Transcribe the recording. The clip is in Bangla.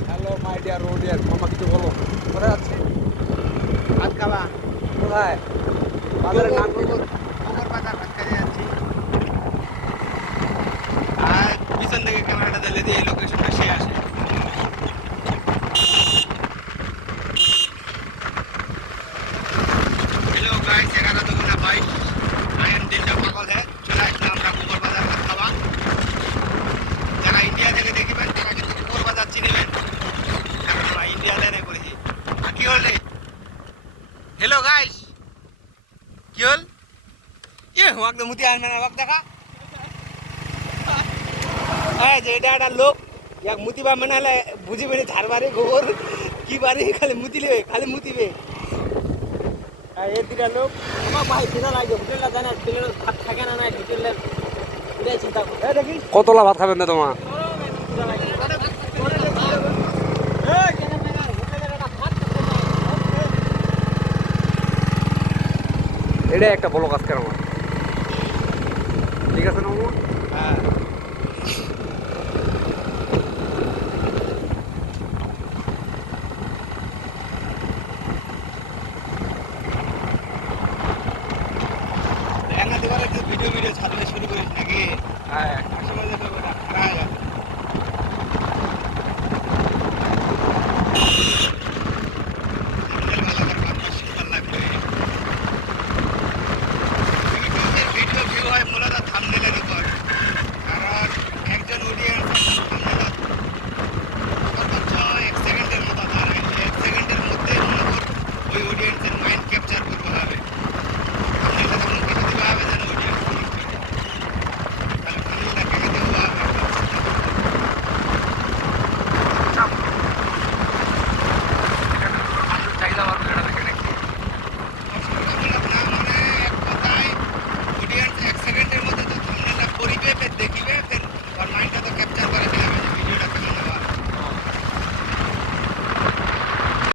হ্যালো মাই ডিয়ার রোডিয়ার মামা কিছু বলো। কোথায় যাচ্ছি ভাত খাবা কোথায় বাজারের নাম কি আমার বাজার ভাত খাইতে যাচ্ছি আর পিছন থেকে ক্যামেরাটা দিলে দিয়ে এই লোকেশনটা হ্যালো গাইস কি হল? এ হুয়াক মুতি আনবে না, ওয়াক দেখা। হ্যাঁ যে, এটা একটা লোক। এক মুতিবা মানালে বুঝিবে না ঝাড় বাড়ি গোবর। কি বাড়ি, খালি মুতিলে খালি মুতিবে আর এর দুটা লোক। আমার ভাই খিদা লাগবে হোটেলটা জানা, হোটেলের ভাত থাকে না না হোটেলের চিন্তা কতলা ভাত খাবেন না তোমার? এটা একটা বড় কাজ করে আমার ঠিক আছে নমু হ্যাঁ। ভিডিও ভিডিও ছাড়লে শুরু করিস নাকি? হ্যাঁ।